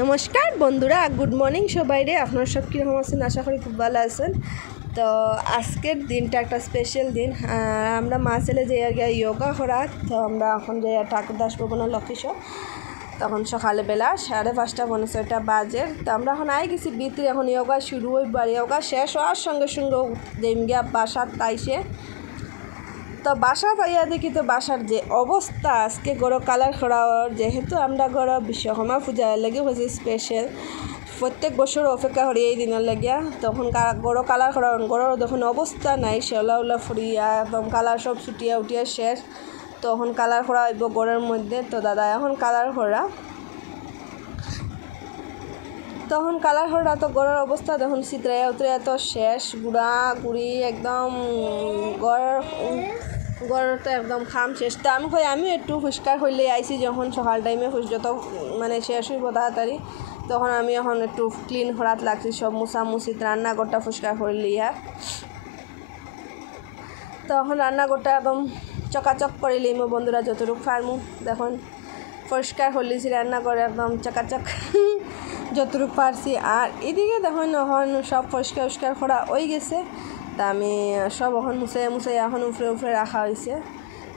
নমস্কার বন্ধুরা, good morning সবাইরে। আপনারা সব কীরকম আছেন? আশা করি খুব ভালো আছেন। তো আজকের দিনটা একটা স্পেশাল দিন। আমরা মা ছেলে যে যোগা করা, তো আমরা এখন যে ঠাকুর দাস ভবন লক্ষ্মীশ্বর, তখন সকালবেলা 5:30-6:30 বাজে। তো আমরা এখন আই গেছি ভিতরে, এখন যোগা শুরু হইব। আর যোগা শেষ হওয়ার সঙ্গে সঙ্গে যেম গিয়া বাসার তাইছে। তো বাসা পাইয়া দেখি তো বাসার যে অবস্থা, আজকে গড় কালার করা, যেহেতু আমরা গড় বিশ্বকর্মা পূজার লেগে হয়েছে স্পেশাল, প্রত্যেক বছর অপেক্ষা করি এই দিনের লাগিয়া। তখন গড় কালার করা, গড়ের তখন অবস্থা নাই, শেওলা উলা ফুরিয়া একদম কালার সব ছুটিয়া উঠিয়া শেষ। তখন কালার করা হইব গড়ের মধ্যে। তো দাদা এখন কালার করা, তখন কালার করা তো গড়ের অবস্থা তখন চিত্রাইয়া উতরাইয়া তো শেষ, গুড়া গুড়ি একদম গড় তো একদম খাম শেষ। তো আমি একটু পরিষ্কার হইলে আইসি, যখন সকাল টাইমে যত মানে শেষ হইব তাড়াতাড়ি, তখন আমি এখন একটু ক্লিন করাত লাগছি, সব মুছামুছি, রান্নাঘরটা পরিষ্কার করলি। আর তখন রান্নাঘরটা একদম চকাচক করে লইমো বন্ধুরা, যতটুকু পারমু। দেখুন পরিষ্কার হলিছি রান্নাঘরে একদম চকাচক যতটুকু পারছি। আর এদিকে দেখুন এখন সব পরিষ্কার করা হয়ে গেছে। তা আমি সব এখন মুছাই এখন উপরে রাখা হয়েছে।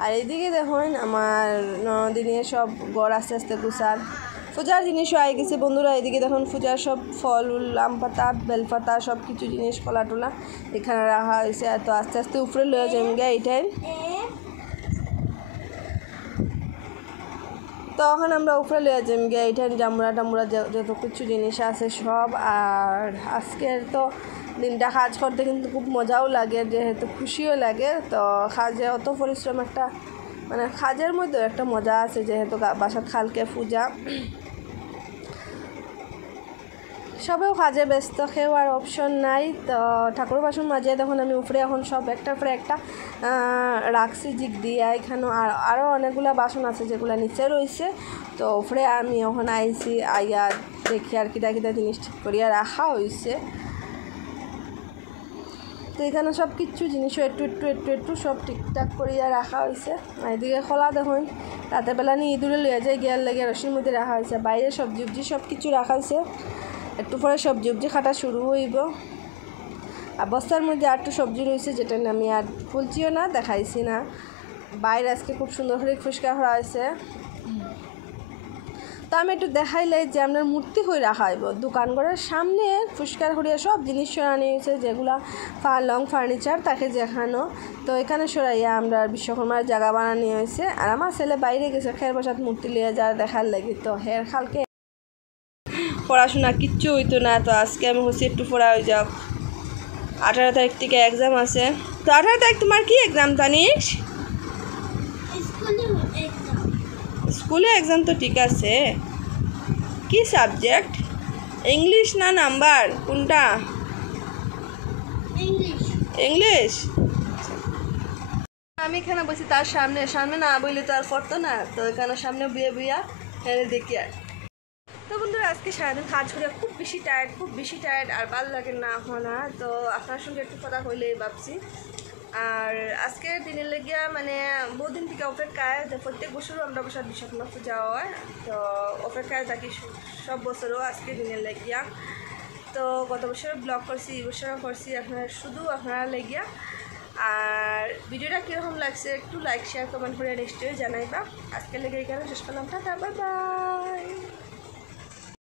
আর এইদিকে দেখুন আমার নদিনের সব গড় আস্তে আস্তে গুছার পূজার জিনিসও আই গেছে বন্ধুরা। এদিকে দেখুন পূজার সব ফল, আম পাতা, বেলপাতা, সব কিছু জিনিস কলা টোলা এখানে রাখা হয়েছে। তো আস্তে আস্তে উপরে লয়ে যাই গিয়ে এইটাই। তখন আমরা উপরে লয়ে যাই গিয়ে এইটাই, জামুরা টামুরা যত কিছু জিনিস আছে সব। আর আজকের তো দিনটা কাজ করতে কিন্তু খুব মজাও লাগে, যেহেতু খুশিও লাগে। তো কাজে অত পরিশ্রম একটা, মানে কাজের মধ্যে একটা মজা আছে, যেহেতু বাসার কালকে পূজা, সবেও কাজে ব্যস্ত, কেউ আর অপশন নাই। তো ঠাকুর বাসন মাঝে তখন আমি উপরে এখন সব একটার পরে একটা রাখছি জিগ দিয়ে। এখানেও আরও অনেকগুলো বাসন আছে যেগুলো নিচে রয়েছে। তো উপরে আমি এখন আইছি, আইয়া দেখি আর কিটা জিনিস ঠিক করিয়া রাখা হয়েছে। তো এখানে সব কিছু জিনিসও একটু সব ঠিকঠাক করিয়া রাখা হয়েছে। এদিকে খোলা দেখুন রাতেরবেলা নিয়ে ইঁদুরে লিয়ে যায় গিয়ার লেগে রশির মধ্যে রাখা হয়েছে। বাইরে সবজি সব কিছু রাখা হয়েছে। একটু পরে সবজি কাটা শুরু হইব। আর বস্তার মধ্যে আর একটু সবজি রয়েছে, যেটা আমি আর খুলছিও না, দেখাইছি না। বাইরে আজকে খুব সুন্দর করে পরিষ্কার করা হয়েছে। তো আমি একটু দেখাইলে যে আপনার মূর্তি হয়ে রাখা হইব দোকানঘরের সামনে, পরিষ্কার করিয়া সব জিনিস সরানো হয়েছে, যেগুলা লং ফার্নিচার তাকে দেখানো। তো এখানে সরাইয়া আমরা বিশ্বকর্মার জায়গা বানানো হয়েছে। আর আমার ছেলে বাইরে গেছে খের বসাত মূর্তি লিয়ে যাওয়ার দেখার লাগে। তো হের খালকে পড়াশোনা কিচ্ছু হইতো না। তো আজকে আমি হচ্ছে একটু পড়া হয়ে যাক। 18 তারিখ থেকে এক্সাম আছে। তো 18 তারিখ তোমার কি এক্সাম জানিস? স্কুলে এক্সাম। তো ঠিক আছে, কি সাবজেক্ট? ইংলিশ না নাম্বার, কোনটা? ইংলিশ। আমি এখানে বসি তার সামনে না বললে তো আর পড়তো না। তো এখানে সামনে বুয়া দেখি। আর তো বন্ধুরা আজকে সারাদিন কাজ করে খুব বেশি টায়ার্ড আর ভালো লাগে না হনা। তো আপনার সঙ্গে একটু কথা হইলেই ভাবছি। আর আজকের দিনের লেগিয়া মানে বহুদিন থেকে অপেক্ষায়, যে প্রত্যেক বছরও আমরা বসার বিশ্বকর্মা পূজা হয়। তো অপেক্ষায় থাকি সব বছরও আজকে দিনের লেগিয়া। তো গত বছর ব্লগ করছি, এই বছরও করছি আপনারা লেগিয়া। আর ভিডিওটা কীরকম লাগছে একটু লাইক শেয়ার কমেন্ট করে নিশ্চয়ই জানাইবা। আজকের লেগে এখানে শেষ করলাম। Tata, bye bye.